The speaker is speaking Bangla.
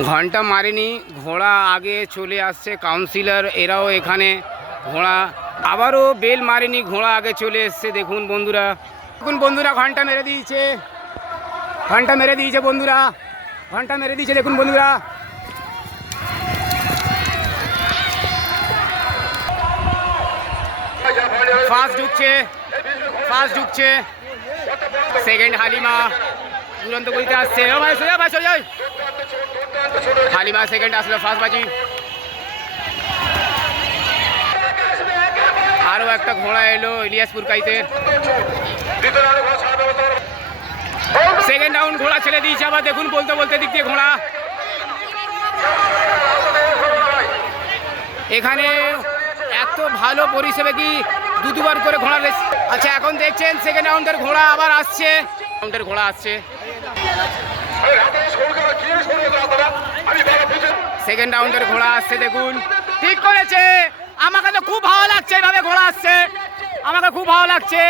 ঘন্টা মারেনি, ঘোড়া আগে চলে আসছে। কাউন্সিলর এরাও এখানে, ঘোড়া আবারও বেল মারেনি, ঘোড়া আগে চলে এসছে। দেখুন বন্ধুরা, দেখুন বন্ধুরা, ঘন্টা মেরে দিয়েছে, ঘন্টা মেরে দিয়েছে বন্ধুরা, ঘন্টা মেরে দিয়েছে। দেখুন বন্ধুরা, ফার্স্ট ঢুকছে, ফার্স্ট ঢুকছে, সেকেন্ড হালিমা দুরন্ত বলতে আসছে। ও ভাই সোজা, ভাই সোজা, হালিমা সেকেন্ড আসলো, ফার্স্ট বাজি। আরও একটা ঘোড়া এলো ইলিয়াসপুর কাইতে, সেকেন্ড রাউন্ড ঘোড়া ছেড়ে দিয়েছে আবার। দেখুন বলতে বলতে দিক দিয়ে ঘোড়া, এখানে এত ভালো পরিষেবা কি দুবার করে ঘোড়া রেস। আচ্ছা এখন দেখছেন সেকেন্ড রাউন্ডের ঘোড়া আবার আসছে, রাউন্ডের ঘোড়া আসছে, সেকেন্ড রাউন্ডের ঘোড়া আসছে। দেখুন ঠিক করেছে, আমাকে তো খুব ভালো লাগছে, এভাবে ঘোড়া আসছে, আমাকে খুব ভালো লাগছে।